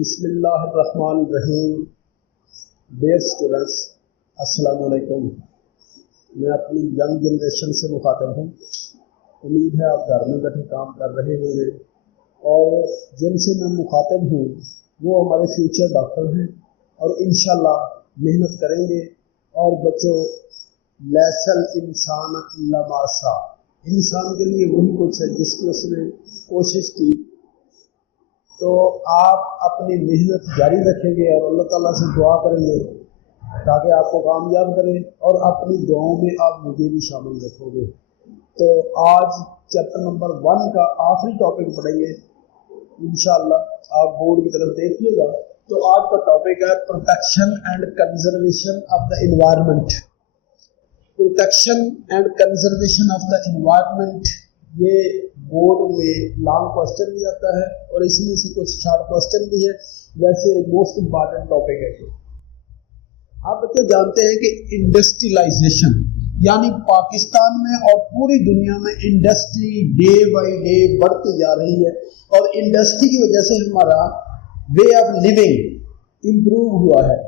بسم اللہ الرحمن الرحیم. ڈیئر اسٹوڈنٹس، السلام علیکم. میں اپنی ینگ جنریشن سے مخاطب ہوں. امید ہے آپ گھر میں بیٹھے کام کر رہے ہوں گے، اور جن سے میں مخاطب ہوں وہ ہمارے فیوچر ڈاکٹر ہیں اور انشاءاللہ محنت کریں گے. اور بچوں، لیسل انسان لماسا، انسان کے لیے وہی کچھ ہے جس کی اس نے کوشش کی. تو آپ اپنی محنت جاری رکھیں گے اور اللہ تعالیٰ سے دعا کریں گے تاکہ آپ کو کامیاب کریں، اور اپنی دعاؤں میں آپ مجھے بھی شامل رکھو گے. تو آج چیپٹر نمبر 1 کا آخری ٹاپک پڑھیں گے انشاءاللہ. آپ بورڈ کی طرف دیکھیے گا. تو آج کا ٹاپک ہے protection and conservation of the environment. Protection and conservation of the environment, یہ بورڈ میں لانگ کوسچن بھی آتا ہے اور اس میں سے کچھ شارٹ کوسچن بھی ہے. ویسے موسٹ امپارٹنٹ ٹاپک ہے. آپ بچے جانتے ہیں کہ انڈسٹریلائزیشن یعنی پاکستان میں اور پوری دنیا میں انڈسٹری ڈے بائی ڈے بڑھتی جا رہی ہے، اور انڈسٹری کی وجہ سے ہمارا وے آف لیونگ امپروو ہوا ہے،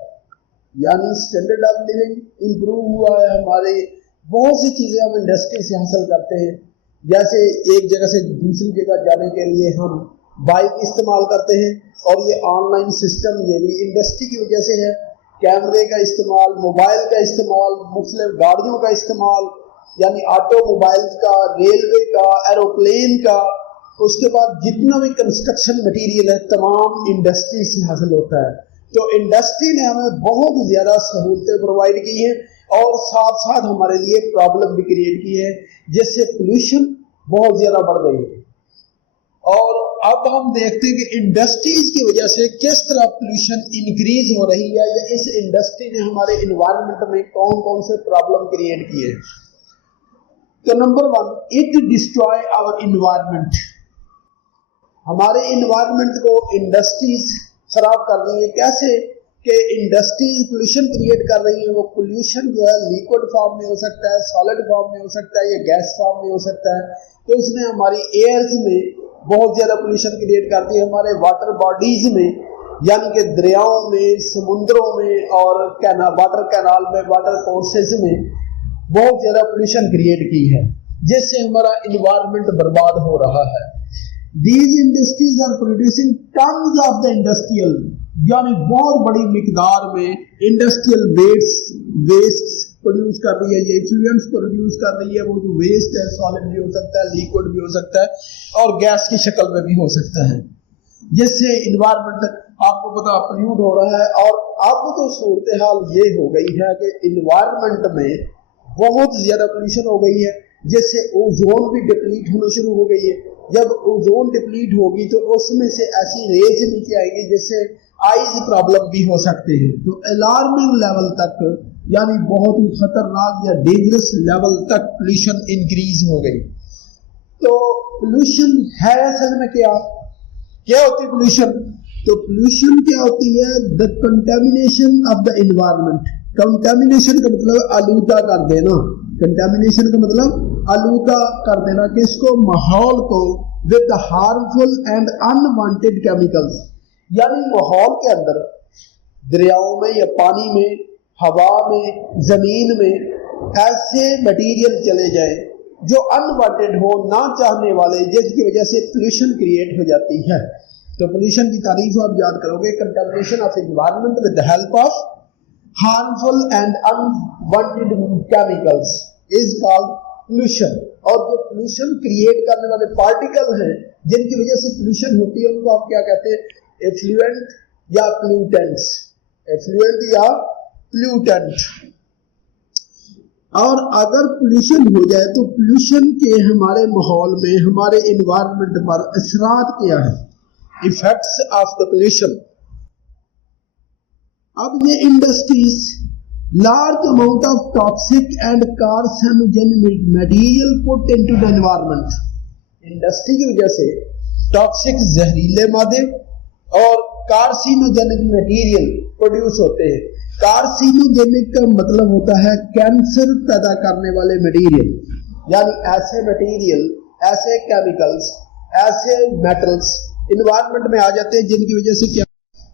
یعنی اسٹینڈرڈ آف لیونگ امپروو ہوا ہے. ہمارے بہت سی چیزیں ہم انڈسٹری سے حاصل کرتے ہیں. جیسے ایک جگہ سے دوسری جگہ جانے کے لیے ہم بائک استعمال کرتے ہیں، اور یہ آن لائن سسٹم یہ بھی انڈسٹری کی وجہ سے ہے. کیمرے کا استعمال، موبائل کا استعمال، مختلف گاڑیوں کا استعمال، یعنی آٹو موبائل کا، ریلوے کا، ایروپلین کا، اس کے بعد جتنا بھی کنسٹرکشن مٹیریل ہے تمام انڈسٹری سے حاصل ہوتا ہے. تو انڈسٹری نے ہمیں بہت زیادہ سہولتیں پرووائڈ کی ہیں اور ساتھ ساتھ ہمارے لیے پرابلم بھی کریٹ کی ہے، جس سے پولوشن بہت زیادہ بڑھ گئی ہے. اور اب ہم دیکھتے ہیں کہ انڈسٹریز کی وجہ سے کس طرح پولوشن انکریز ہو رہی ہے، یا اس انڈسٹری نے ہمارے انوائرمنٹ میں کون کون سے پرابلم کریٹ کیے. تو نمبر 1، اٹ ڈسٹرائے آور انوائرمنٹ. ہمارے انوائرمنٹ کو انڈسٹریز خراب کر رہی ہے. کیسے کہ انڈسٹریز پولوشن کریٹ کر رہی ہیں. وہ پولوشن جو ہے لیکوڈ فارم میں ہو سکتا ہے، سالڈ فارم میں ہو سکتا ہے، یا گیس فارم میں ہو سکتا ہے. تو اس نے ہماری ایئرز میں بہت زیادہ پولوشن کریٹ کرتی ہے. ہمارے واٹر باڈیز میں، یعنی کہ دریاؤں میں، سمندروں میں، اور واٹر کینال میں، واٹر کورسز میں بہت زیادہ پولوشن کریٹ کی ہے، جس سے ہمارا انوائرمنٹ برباد ہو رہا ہے. These industries are producing tons of the industrial، یعنی بہت بڑی مقدار میں انڈسٹریل ویسٹ پروڈیوس کر رہی ہے. یہ ایفلوئنٹس پروڈیوس کر رہی ہے. وہ جو ویسٹ ہے سالڈ بھی ہو سکتا ہے، لیکوڈ بھی ہو سکتا ہے، اور گیس کی شکل میں بھی ہو سکتا ہے، جس سے انوائرمنٹ آپ کو پتا پلیوٹ ہو رہا ہے. اور اب تو صورتحال یہ ہو گئی ہے کہ انوائرمنٹ میں بہت زیادہ پولوشن ہو گئی ہے، جس سے اوزون بھی ڈپلیٹ ہونا شروع ہو گئی ہے. جب اوزون ڈپلیٹ ہوگی تو اس میں سے ایسی ریز نیچے آئے گی جس سے آئز پرابلم بھی ہو سکتے ہیں. تو الارمنگ لیول تک، یعنی بہت ہی خطرناک یا ڈینجرس لیول تک پولوشن انکریز ہو گئی. تو پولوشن ہے اصل میں کیا ہوتی ہے پولوشن؟ تو پولوشن کیا ہوتی ہے؟ دا کنٹامینیشن آف دا انوائرمنٹ. کنٹامینیشن کا مطلب آلودہ کر دینا. کنٹامینیشن کا مطلب آلودہ کر دینا کس کو؟ ماحول کو. with the harmful and unwanted chemicals، یعنی ماحول کے اندر دریاؤں میں یا پانی میں، ہوا میں، زمین میں ایسے مٹیریل چلے جائیں جو انوانٹیڈ ہو، نہ چاہنے والے، جس کی وجہ سے پولوشن کریٹ ہو جاتی ہے. تو پولوشن کی تعریف آپ یاد کرو گے: contamination of environment with the help of harmful and unwanted chemicals is called pollution. اور جو pollution کریٹ کرنے والے پارٹیکل ہیں جن کی وجہ سے pollution ہوتی ہے، ان کو آپ کیا کہتے ہیں؟ effluent یا pollutants. effluent یا pollutant. اور اگر pollution ہو جائے تو pollution کے ہمارے ماحول میں، ہمارے انوائرمنٹ پر اثرات کیا ہے؟ effects of the pollution. اب یہ industries large amount of toxic and carcinogenic material put into the environment. Industry کی وجہ سے ٹاکسک زہریلے مادے اور کارسینوجینک مٹیریل پروڈیوس ہوتے ہیں. کارسینوجینک کا مطلب ہوتا ہے کینسر پیدا کرنے والے مٹیریل، یعنی ایسے مٹیریل، ایسے کیمیکلز، ایسے میٹلز انوائرمنٹ میں آ جاتے ہیں جن کی وجہ سے کیا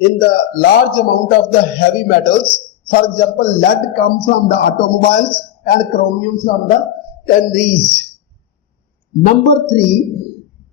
in the large amount of the heavy metals. For example, lead come from the automobiles and chromium from the tanneries. Number 3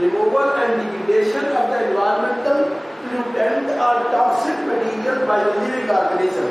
removal and degradation of the environmental pollutant or toxic material by the living organism,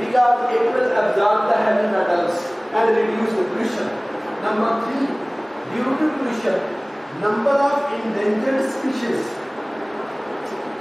because it will absorb the heavy metals and reduce the pollution. Number 3, due to pollution, number of endangered species,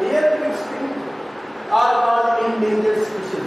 near to extinct are called endangered species,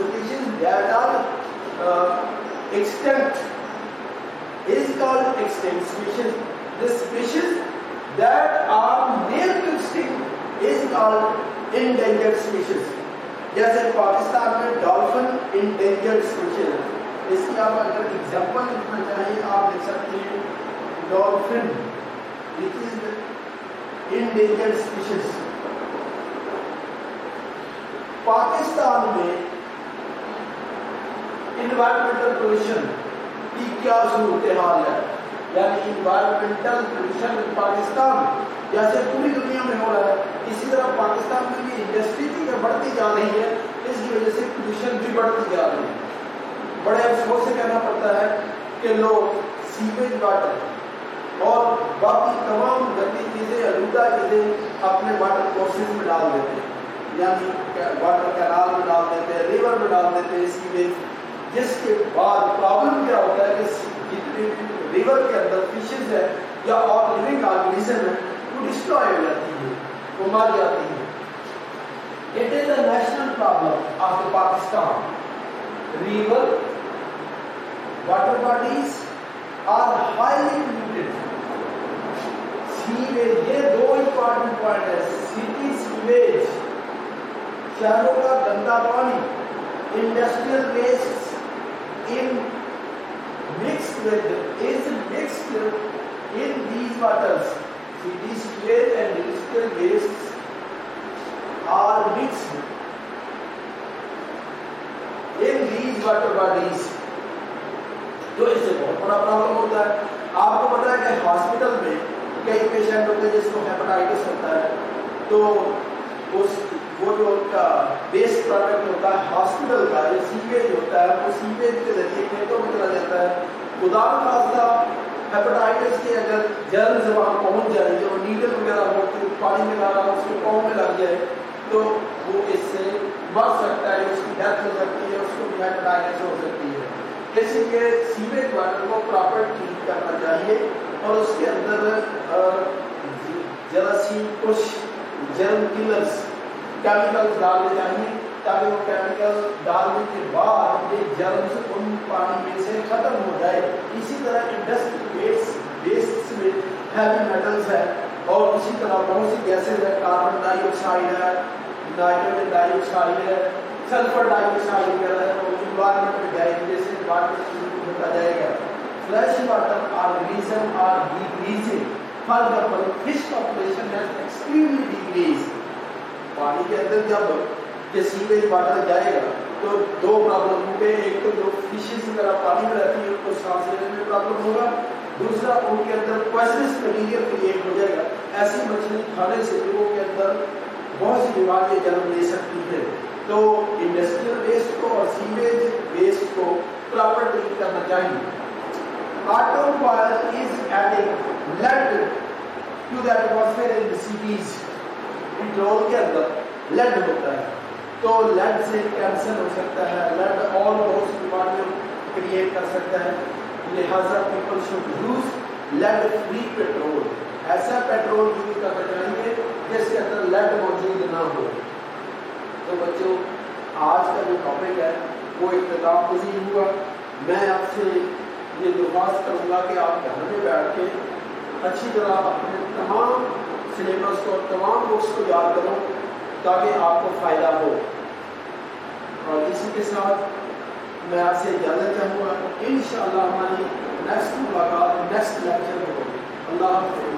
species that are extinct is called extinct species. The species that are near to extinct is called endangered species. جیسے پاکستان میں dolphin endangered species ہے. اس کی آپ اگر example لکھنا چاہیں آپ لکھ سکتے ہیں ڈالفن وچ از انڈینجرڈ اسپیشیز. پاکستان میں انوائرمنٹل پولوشن کی کیا صورتحال ہے؟ یعنی انوائرمنٹل پولوشن پاکستان جیسے پوری دنیا میں ہو رہا ہے اسی طرح پاکستان میں بھی انڈسٹری کی بڑھتی جا رہی ہے, اس کی وجہ سے پولوشن بھی بڑھتی جا رہی ہے. بڑے افسوس سے کہنا پڑتا ہے کہ لوگ سیویج واٹر اور باقی تمام گندی چیزیں آلودہ چیزیں اپنے واٹر کورسز میں ڈال دیتے ہیں, یعنی واٹر کینال میں ڈال دیتے ہیں, ریور میں ڈال دیتے ہیں سیویج, جس کے بعد پرابلم کیا ہوتا ہے کہ جتنی ریور کے اندر فشز ہے یا اور لیونگ آرگنیزم ہے وہ ڈسٹرائے ہو جاتی ہے, وہ مر جاتی ہے. It is a national problem of the Pakistan. River, water bodies are highly polluted. Sewage, یہ دو important point ہے. City sewage, شہروں کا گندا پانی, industrial wastes mixed in these waters. City sewage and industrial wastes are mixed in these water bodies. تو اس سے بہت بڑا پرابلم ہوتا ہے. آپ کو پتا ہے کہ ہاسپٹل میں کئی پیشنٹ ہوتے ہیں جس کو ہیپاٹائٹس ہوتا ہے, تو وہ جو بیسٹ پروڈکٹ ہوتا ہے ہاسپٹل کا جو سیویج ہوتا ہے وہ سیویج کے ذریعے کھیتوں میں چلا جاتا ہے. خدا نخواستہ ہیپاٹائٹس کے اگر جرمز وہاں پہنچ جائے, جو نیڈل وغیرہ ہو کے پانی میں ڈالا اس کو پاؤں میں لگ جائے تو وہ اس سے مر سکتا ہے, اس کی ڈیتھ ہو سکتی ہے, اس کو بھی ہیپاٹائٹس ہو سکتی ہے. اس لیے سیویج واٹر کو پراپر ٹریٹ کرنا چاہیے اور اس کے اندر جراثیم کش جرم کلرز کیمیکلز ڈالنے چاہیے تاکہ وہ کیمیکل ڈالنے کے بعد یہ جرمز ان پانی میں سے ختم ہو جائے. اسی طرح انڈسٹری ویسٹ میں ہیوی میٹلز ہے اور اسی طرح بہت سی گیسز ہے, کاربن ڈائی آکسائڈ ہے, نائٹروجن ڈائی آکسائڈ ہے, سلفر ڈائی آکسائڈ وغیرہ ہے, وہ انوائرمنٹ میں جائے گی جیسے واٹر ہوتا جائے گا. Fresh water organism are decreasing. For example fish population has extremely decreased. پانی کے اندر جب یہ سیویج واٹر جائے گا تو دو پرابلم ہوں گے. ایک تو جو فشز وغیرہ پانی میں رہتی ہے ان کو سانس لینے میں پرابلم ہوگا, دوسرا ان کے اندر پوائزنس مٹیریل کریٹ ہو جائے گا. ایسی مچھلی کھانے سے لوگوں کے اندر بہت سی بیماریاں جنم لے سکتی ہے. تو انڈسٹریل ویسٹ کو اور سیویج ویسٹ کو پراپر ٹریٹ کرنا چاہیے. Automobile is adding lead to the atmosphere in cities. Petrol کے اندر لیڈ ہوتا ہے تو لیڈ سے کینسر ہو سکتا ہے, لیڈ اور بہت سی بیماریاں کریٹ کر سکتا ہے. لہٰذا people should use lead free petrol. ایسا پیٹرول یوز کرنا چاہیے جس کے اندر لیڈ موجود نہ ہو. تو بچوں آج کا جو ٹاپک ہے وہ اختتام پذیر ہوا. میں آپ سے یہ درخواست کروں گا کہ آپ گھر میں بیٹھ کے اچھی طرح اپنے تمام سلیبس کو تمام بکس کو یاد کرو تاکہ آپ کو فائدہ ہو. اور اسی کے ساتھ میں آپ سے اجازت چاہوں گا. انشاءاللہ ہماری نیکسٹ ملاقات نیکسٹ لیکچر میں ہوگی. اللہ حافظ.